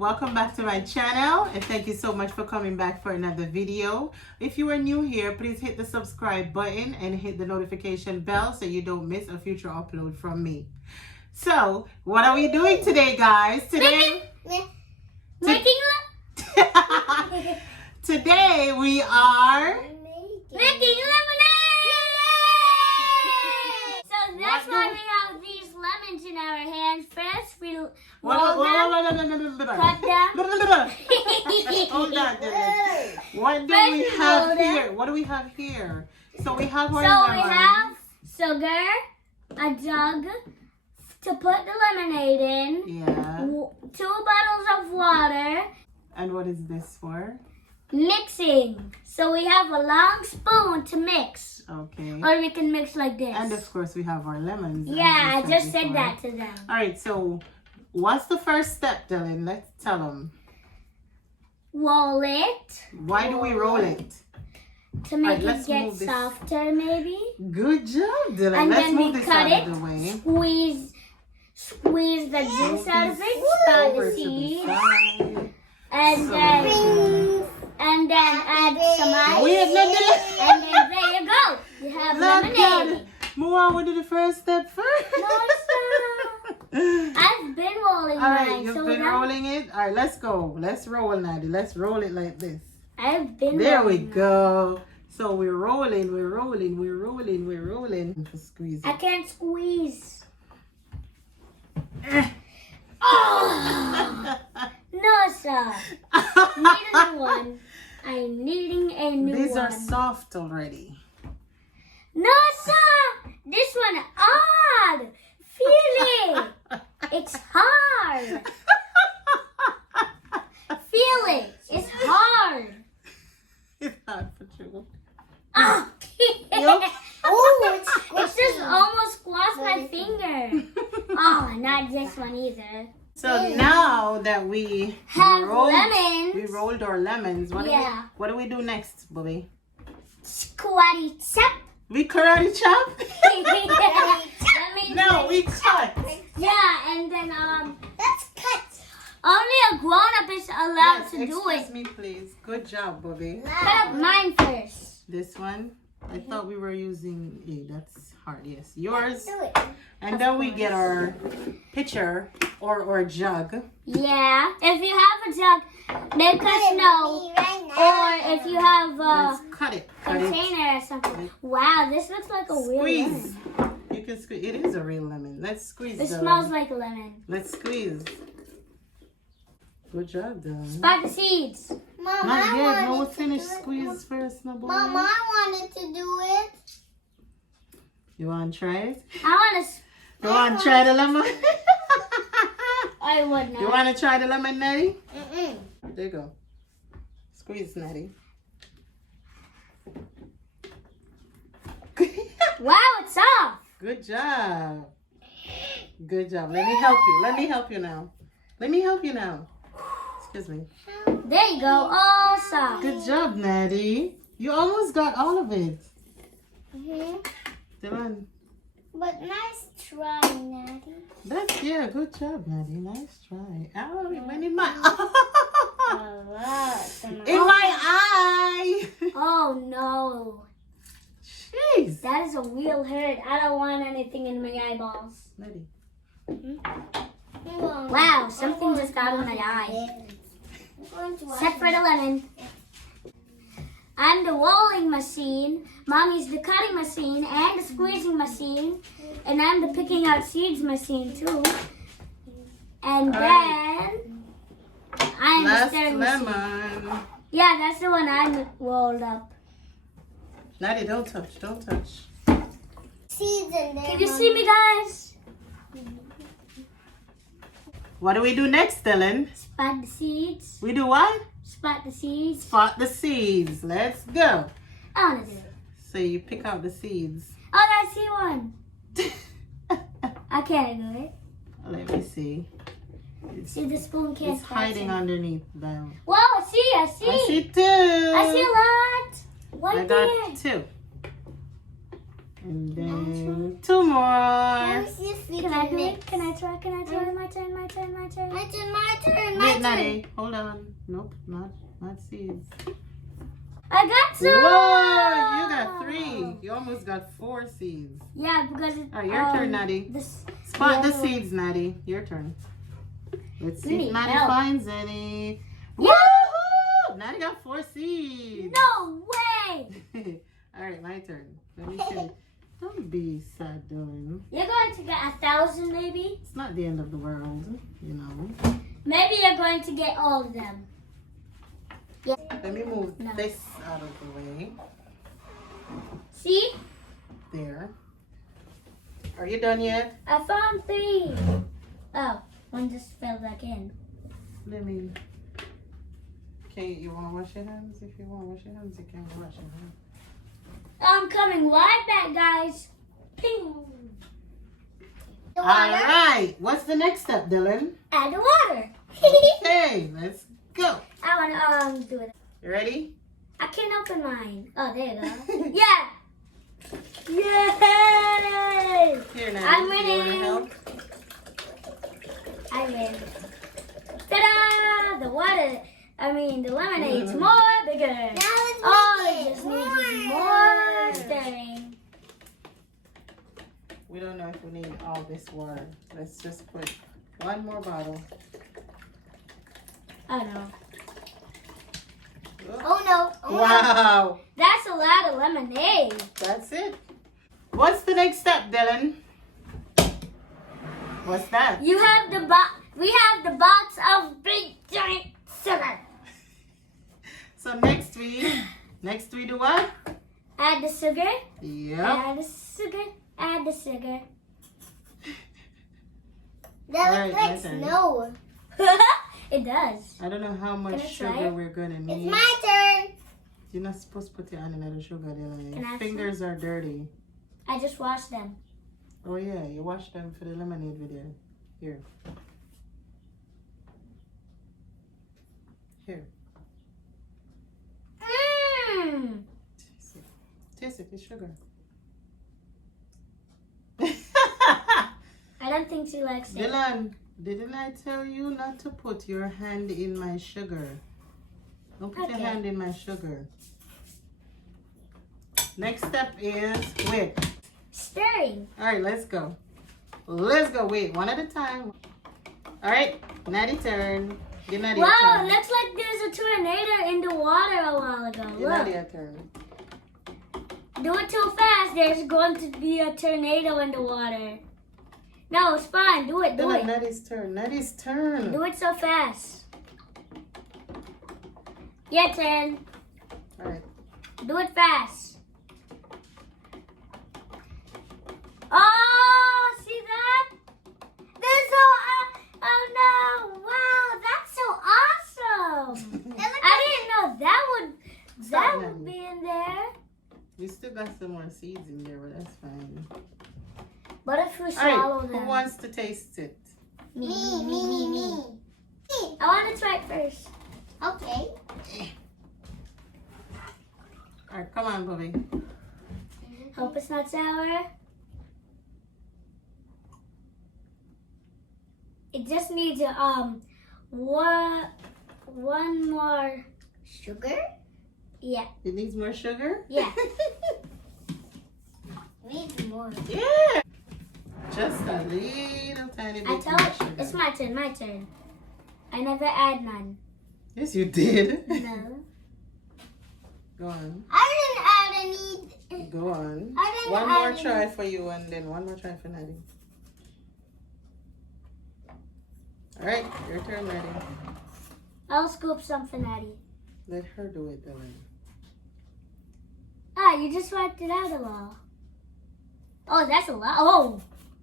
welcome back to my channel, and thank you so much for coming back for another video. If you are new here, please hit the subscribe button and hit the notification bell so you don't miss a future upload from me. So, what are we doing today, guys? Today today we are making lemonade! So that's why we have these lemons in our hands. First, we roll them, cut them. Hold on, Dylan. What do we have here? What do we have here? So we have our lemon. We have sugar, a jug to put the lemonade in. Yeah. 2 bottles of water. And what is this for? Mixing. So we have a long spoon to mix. Okay. Or we can mix like this. And of course we have our lemons. Yeah, I just said that to them. Alright, so what's the first step, Dylan? Let's tell them. Roll it. Why do we roll it? To make it get softer, maybe. Good job, Dylan. And let's then move we this cut out it, of the way. Squeeze the juice out of it, spread the seeds. And then add some ice. And then there you go. You have lemonade. Moa, we do the first step first. No, I've been rolling mine. Alright, you've been rolling it? Alright, let's go. Let's roll, Nadia. Let's roll it like this. I've been there we go. So we're rolling. Squeeze it. I can't squeeze. Oh! No, sir. Need a new one. I'm needing a new one. These are soft already. No, sir. This one hard. Feel it. It's hard. Feel it. It's hard. It's hard for you. Oh, it's just almost squashed my finger. Oh, not this one either. So now that we have lemons, we rolled our lemons. What do we do next, Bobby? Karate chop. We karate chop? No, we cut. Yeah, and then let's cut. Only a grown-up is allowed to do it. Excuse me, please. Good job, Bobby. Cut up mine first. This one? I thought we were using. That's hard. Yes, yours. And then we get our pitcher or jug. Yeah, if you have a jug, let us know. Or if you have a container or something. Wow, this looks like a real lemon. You can squeeze. It is a real lemon. Let's squeeze. It smells like a lemon. Let's squeeze. Good job, Dylan. Spot the seeds. Mom, not yet. No, we'll finish squeeze first, no boy. Mom, I wanted to do it. You want to try it? I want to. You want to try the lemon? I would not. You want to try the lemon, Nettie? There you go. Squeeze, Nettie. Wow, it's off. Good job. Good job. Let me help you. Let me help you now. Let me help you now. Excuse me. There you go. All soft. Good job, Nettie. You almost got all of it. Dylan. But nice try, Natty. Good job, Natty. Nice try. Oh, it went in my in my eye. Oh no. Jeez. That is a real hurt. I don't want anything in my eyeballs. Natty. Wow, something just got in my eye. Except for the lemon. I'm the rolling machine. Mommy's the cutting machine and the squeezing machine. And I'm the picking out seeds machine too. And then I'm the stirring machine. Yeah, that's the one I rolled up. Natty, don't touch. Don't touch. Seeds in there. Can you see me, guys? What do we do next, Dylan? Spot the seeds. We do what? Spot the seeds. Spot the seeds. Let's go. I want to do it. So you pick out the seeds. Oh, I see one. I can't do it. Let me see. See, the spoon can't. It's hiding underneath them. Wow, I see. I see two. I see a lot. One I got two. And then two more. Can I do it? Can I I try? Can I try? My turn. My turn. Wait, Natty, hold on. Nope, not seeds. I got two. Whoa, you got 3. You almost got 4 seeds. Yeah, because it's. All right, your turn, Natty. Spot the seeds, Natty. Your turn. Let's see if Natty finds any. Yeah. Woohoo! Natty got 4 seeds. No way. All right, my turn. Let me see. Don't be sad, Dylan. You're going to get 1,000, maybe. It's not the end of the world, you know. Maybe you're going to get all of them. Yeah. Let me move this out of the way. See? There. Are you done yet? I found 3. Oh, one just fell back in. Let me. Okay, you want to wash your hands? If you want to wash your hands, you can wash your hands. I'm coming right back, guys. Ping. All right. What's the next step, Dylan? Add the water. Okay, let's go. I want to do it. You ready? I can't open mine. Oh, there you go. Yeah. Yay! Here, now. I'm You want to winning. help? I win. Ta-da! The lemonade's more bigger. Now let's All make it it just needs is more stirring. We don't know if we need all this water. Let's just put 1 more bottle. Oh no. Oh no. Oh, Wow. That's a lot of lemonade. That's it. What's the next step, Dylan? What's that? You have we have the box of big giant sugar. So next we do what? Add the sugar. Yep. Add the sugar. Add the sugar. That Alright, looks my like turn. snow. It does. I don't know how much Can I try sugar it? we're gonna It's need. my turn. You're not supposed to put your hand in the sugar, Dylan. Can I Your have fingers are dirty. I just washed them. Oh yeah, you washed them for the lemonade video. Here. Here. Mmm. Taste it. Taste it, it's sugar. I don't think she likes it. Dylan, didn't I tell you not to put your hand in my sugar? Don't put your Okay. hand in my sugar. Next step is whip. Stirring. All right, let's go. Let's go. Wait, one at a time. All right, Natty turn. Get Natty a Wow, turn. it looks like there's a tornado in the water a while ago. Get Natty Look. a turn. Do it too fast. There's going to be a tornado in the water. No, it's fine. Do it. Do Dylan, it. Natty's turn. Natty's turn. Do it so fast. Your turn. All right. Do it fast. Oh, see that? There's so oh no! Wow, that's so awesome! I didn't know that would be in there. We still got some more seeds in there, but that's fine. But if we All swallow right, them, who wants to taste it? Me. I want to try it first. Okay. All right, come on, Bobby. Hope it's not sour. It just needs one more. Sugar? Yeah. It needs more sugar? Yeah. Need more. Yeah. Just a little tiny bit I more told sugar. it's my turn. My turn. I never add none. Yes, you did. No. Go on. I didn't add any. Go on. I didn't One more add any. try for you and then one more try for Natty. All right, your turn, Natty. I'll scoop something, Addie. Let her do it, Dylan. Ah, you just wiped it out a lot. Oh, that's a lot. Oh.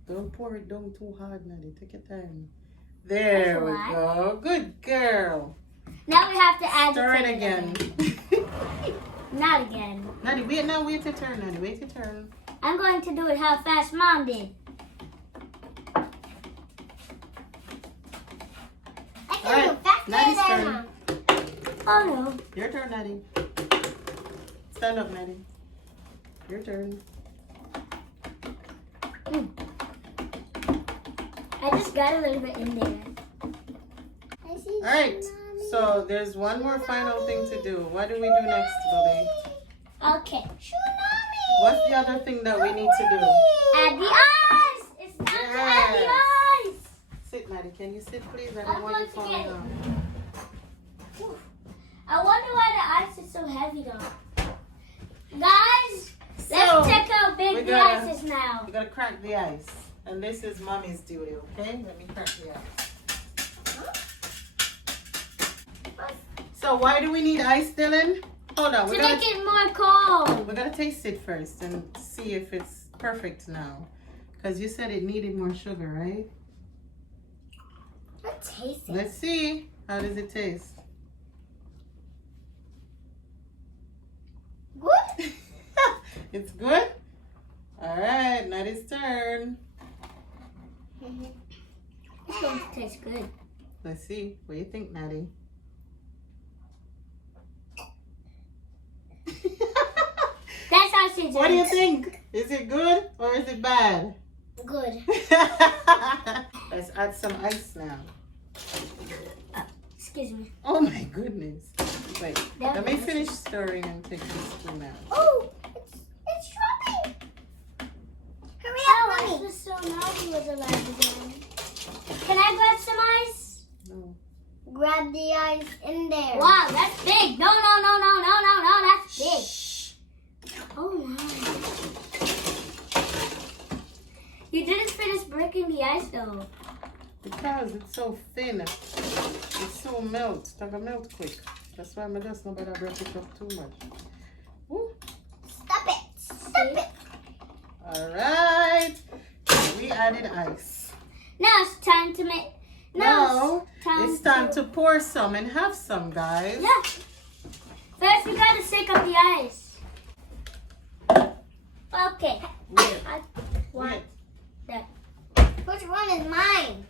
Don't pour it down too hard, Natty. Take your time. There That's a we lot. go. Good girl. Now we have to add Stir the it thing again. Not again. Natty, wait now. Wait your turn, Natty. Wait your turn. I'm going to do it how fast Mom did. I can All right, do faster Natty's than turn. Mom. Oh no. Your turn, Natty. Stand up, Natty. Your turn. I just got a little bit in there. I see. Alright, so there's one more final thing to do. What do we do next, Bobby? Okay. Tsunami. What's the other thing that we need to do? Add the ice. It's time to add the Yes. ice. Sit, Maddie. Can you sit, please? I I'm don't want you going to falling get it. down. I wonder why the ice is so heavy though. Guys, So, let's check how we big the gotta- ice is now. We gotta crack the ice. And this is Mommy's duty, okay? Let me crack the ice. So why do we need ice, Dylan? Hold on. To make it more cold. We're gonna taste it first and see if it's perfect now. Because you said it needed more sugar, right? Let's taste it. Let's see. How does it taste? Good. It's good? Alright, now it's turn. It's going to taste good. Let's see. What do you think, Natty? That's how she What do you drinks. think? Is it good or is it bad? Good. Let's add some ice now. Excuse me. Oh my goodness. Wait, That let me was- finish stirring and take this spoon out. Oh, it's dropping. Hurry Oh, up, I mommy. was so naughty was allowed again. Can I grab some ice? No. Grab the ice in there. Wow, that's big. No, that's big. Oh my. You didn't finish breaking the ice though. Because it's so thin. It's so melt. It's gonna melt quick. That's why I'm just not gonna break it up too much. Woo. Stop it. Stop it. Alright. We added ice. Now it's time to make. Now it's time to pour some and have some, guys. Yeah. First, we gotta shake up the ice. Okay. Wait, One. wait. There. Which one is mine?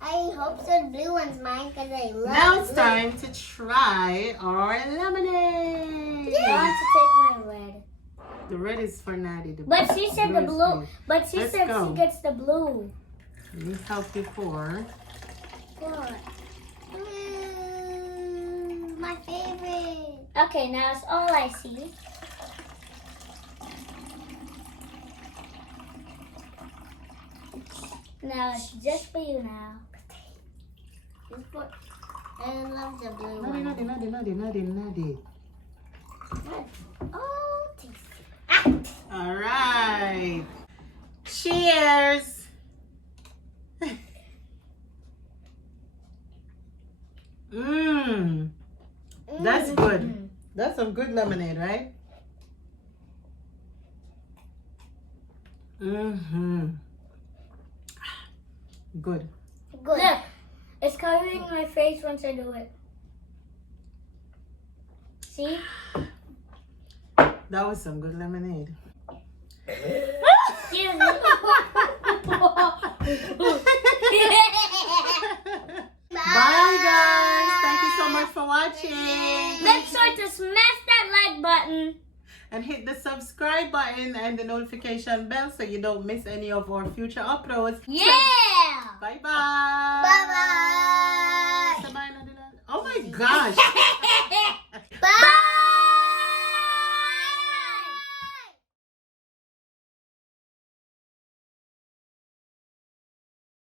I hope so the blue one's mine because I love Now it's blue. time to try our lemonade. I want to take my red. The red is for Natty. The But she said the is blue. for me. But she Let's said go. she gets the blue. Let me help you pour. What? My favorite. Okay, now it's all I see. Now it's just for you now. I love the blue Natty, one. Natty, Natty, Natty, Natty, Natty. Oh, tasty. All right. Cheers. Mmm. That's good. That's some good lemonade, right? Mm-hmm. Good. Good. Look, it's covering my face once I do it. See? That was some good lemonade. Excuse me. Bye, guys. Thank you so much for watching. Make sure to smash that like button. And hit the subscribe button and the notification bell so you don't miss any of our future uploads. Yeah! Bye-bye. Bye-bye. Bye-bye. Oh my gosh.